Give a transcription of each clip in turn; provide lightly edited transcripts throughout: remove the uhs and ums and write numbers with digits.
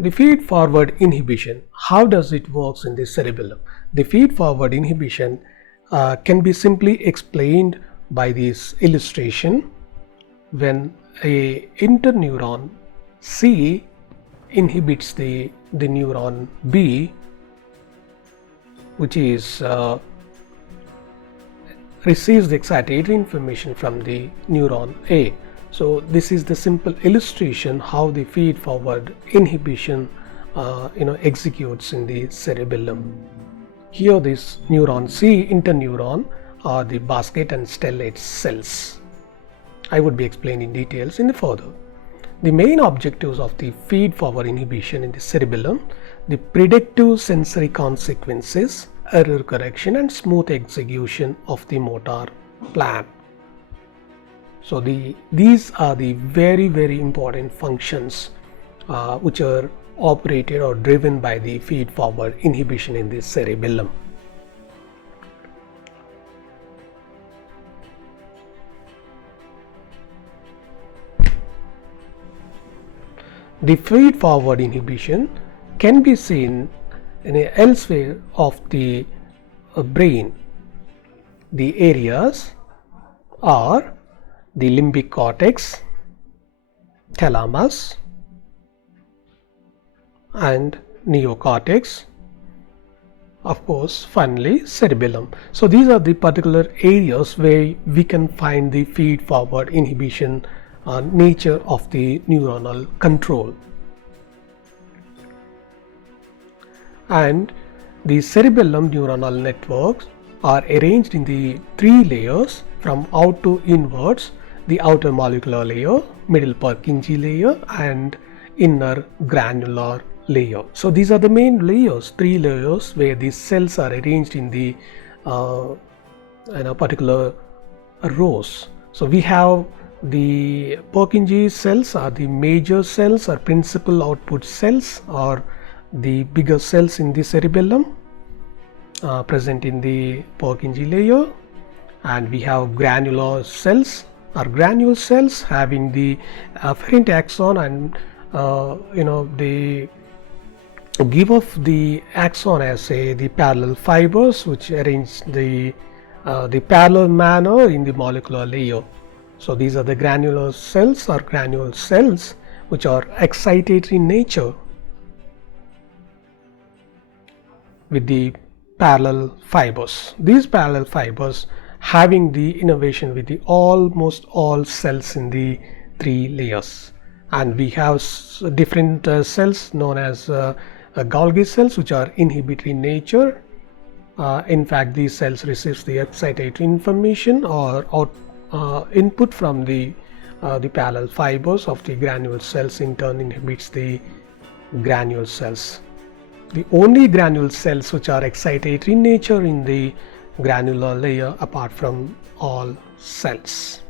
The feed-forward inhibition, how does it work in the cerebellum? The feed-forward inhibition can be simply explained by this illustration. When a interneuron C inhibits the neuron B, which is receives the excitatory information from the neuron A. So this is the simple illustration how the feed-forward inhibition executes in the cerebellum. Here this neuron C interneuron are the basket and stellate cells. I would be explaining details in the further. The main objectives of the feed-forward inhibition in the cerebellum: the predictive sensory consequences, error correction, and smooth execution of the motor plan. So these are the very important functions which are operated or driven by the feed-forward inhibition in the cerebellum. The feed-forward inhibition can be seen elsewhere of the brain. The areas are the limbic cortex, thalamus, and neocortex, of course finally cerebellum. So these are the particular areas where we can find the feed-forward inhibition nature of the neuronal control. And the cerebellum neuronal networks are arranged in the three layers from out to inwards: the outer molecular layer, middle Purkinje layer, and inner granular layer. So these are the main layers, three layers, where these cells are arranged in the particular rows. So we have the Purkinje cells are the major cells or principal output cells, or the bigger cells in the cerebellum present in the Purkinje layer, and we have granular cells or granule cells having the afferent axon, and they give off the axon as the parallel fibers which arrange the parallel manner in the molecular layer. So these are the granular cells or granule cells which are excitatory in nature with the parallel fibers. These parallel fibers having the innervation with the almost all cells in the three layers, and we have different cells known as Golgi cells, which are inhibitory in nature. In fact, these cells receives the excitatory information or input from the parallel fibers of the granule cells, in turn inhibits the granule cells. The only granule cells which are excitatory in nature in the granular layer apart from all cells.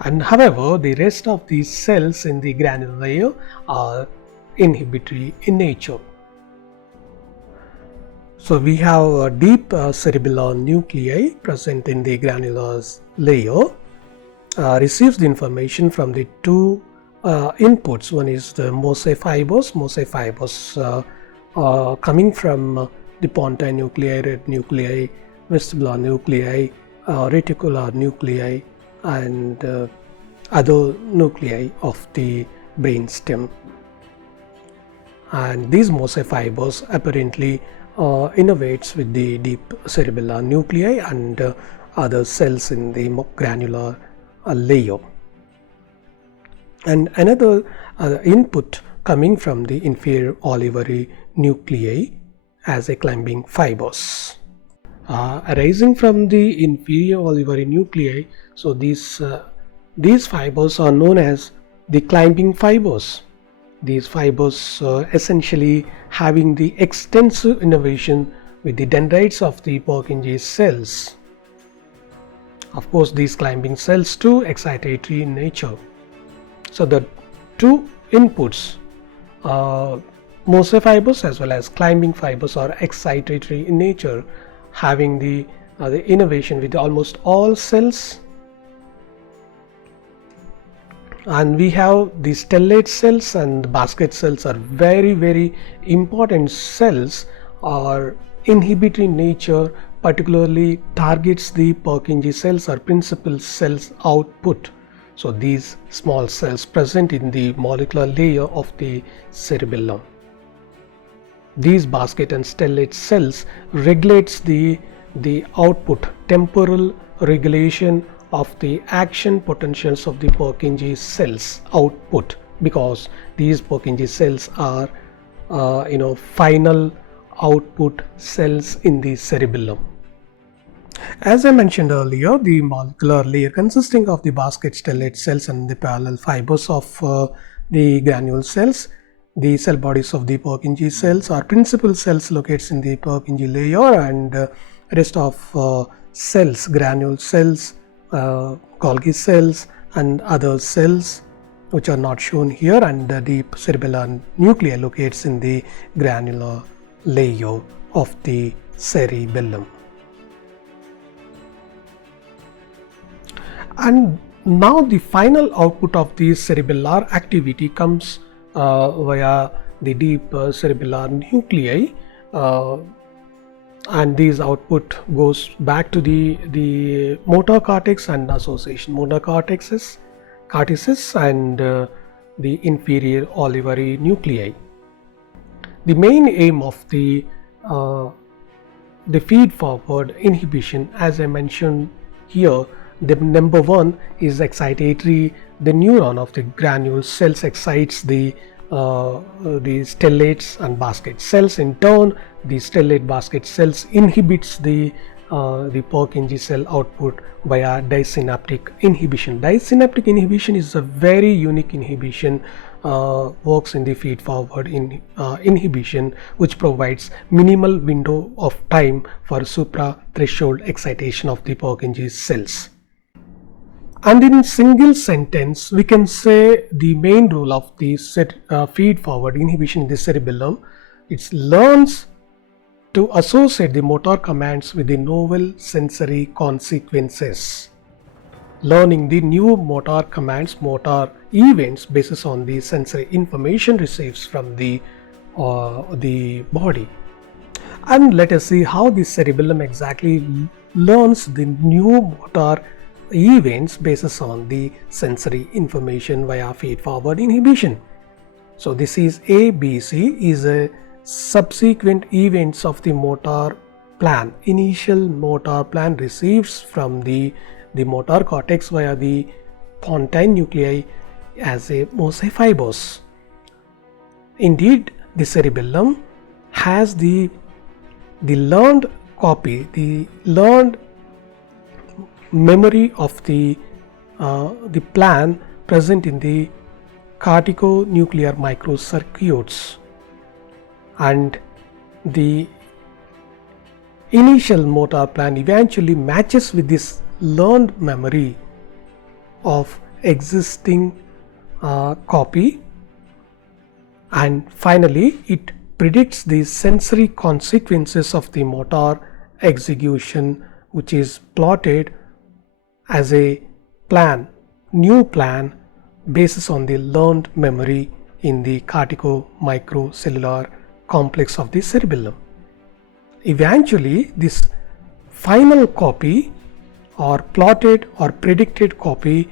And however, the rest of these cells in the granular layer are inhibitory in nature. So we have a deep cerebellar nuclei present in the granular layer, receives the information from the two inputs. One is the Mosaic fibers coming from the pontine nuclei, red nuclei, vestibular nuclei, reticular nuclei, and other nuclei of the brain stem. And these Mosaic fibers apparently innervates with the deep cerebellar nuclei and other cells in the granular layer. And another input coming from the inferior olivary nuclei as a climbing fibers. Arising from the inferior olivary nuclei, so these fibers are known as the climbing fibers. These fibers essentially having the extensive innervation with the dendrites of the Purkinje cells. Of course, these climbing cells too excitatory in nature. So the two inputs, Mosaic fibers as well as climbing fibers, are excitatory in nature, having the innervation with almost all cells And we have the stellate cells and basket cells are very important cells, are inhibitory in nature, particularly targets the Purkinje cells or principal cells output. So these small cells present in the molecular layer of the cerebellum. These basket and stellate cells regulates the output, temporal regulation of the action potentials of the Purkinje cells output, because these Purkinje cells are final output cells in the cerebellum. As I mentioned earlier, the molecular layer consisting of the basket stellate cells and the parallel fibers of the granule cells. The cell bodies of the Purkinje cells are principal cells located in the Purkinje layer, and rest of cells, granule cells, Golgi cells and other cells which are not shown here, and the cerebellar nuclei locates in the granular layer of the cerebellum. And now the final output of the cerebellar activity comes via the deep cerebellar nuclei, and this output goes back to the motor cortex and association motor cortices and the inferior olivary nuclei. The main aim of the feed forward inhibition, as I mentioned here, the number one is excitatory. The neuron of the granule cells excites the stellates and basket cells. In turn, the stellate basket cells inhibits the Purkinje cell output via disynaptic inhibition. Disynaptic inhibition is a very unique inhibition, works in the feed forward inhibition, which provides minimal window of time for supra threshold excitation of the Purkinje cells. And in single sentence, we can say the main role of the feed forward inhibition in the cerebellum, it learns to associate the motor commands with the novel sensory consequences. Learning the new motor commands, motor events basis on the sensory information receives from the body. And let us see how the cerebellum exactly learns the new motor events basis on the sensory information via feed forward inhibition. So this is ABC is a subsequent events of the motor plan. Initial motor plan receives from the motor cortex via the pontine nuclei as a Mosaic fibers. Indeed, the cerebellum has the learned copy, the learned memory of the plan present in the corticonuclear microcircuits, and the initial motor plan eventually matches with this learned memory of existing copy, and finally it predicts the sensory consequences of the motor execution, which is plotted as a plan, new plan basis on the learned memory in the cortico-microcellular complex of the cerebellum. Eventually, this final copy or plotted or predicted copy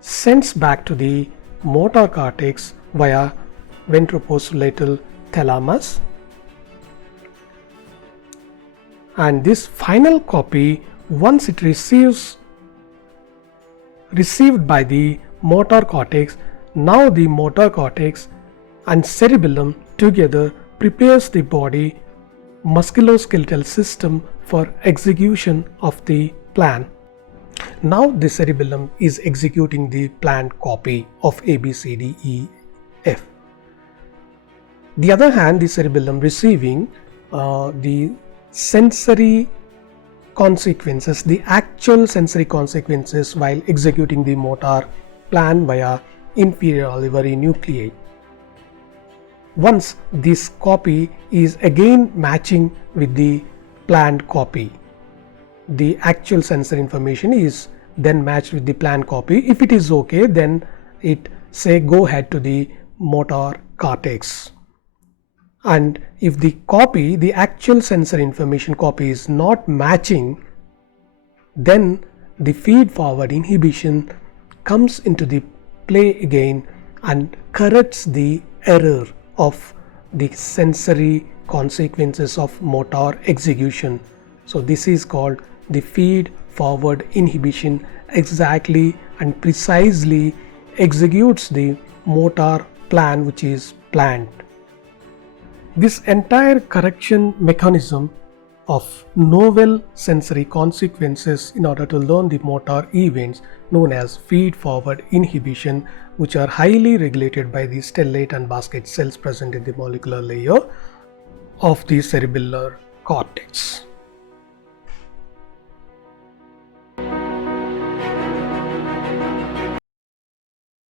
sends back to the motor cortex via ventropostrital thalamus, and this final copy, once it received by the motor cortex, now the motor cortex and cerebellum together prepares the body musculoskeletal system for execution of the plan. Now the cerebellum is executing the planned copy of A, B, C, D, E, F. The other hand, the cerebellum receiving the sensory consequences, the actual sensory consequences while executing the motor plan via inferior olivary nuclei. Once this copy is again matching with the planned copy, the actual sensory information is then matched with the planned copy. If it is okay, then it say go ahead to the motor cortex. And if the actual sensor information copy is not matching, then the feed forward inhibition comes into the play again and corrects the error of the sensory consequences of motor execution. So this is called the feed forward inhibition, exactly and precisely executes the motor plan which is planned. This entire correction mechanism of novel sensory consequences in order to learn the motor events known as feed forward inhibition, which are highly regulated by the stellate and basket cells present in the molecular layer of the cerebellar cortex.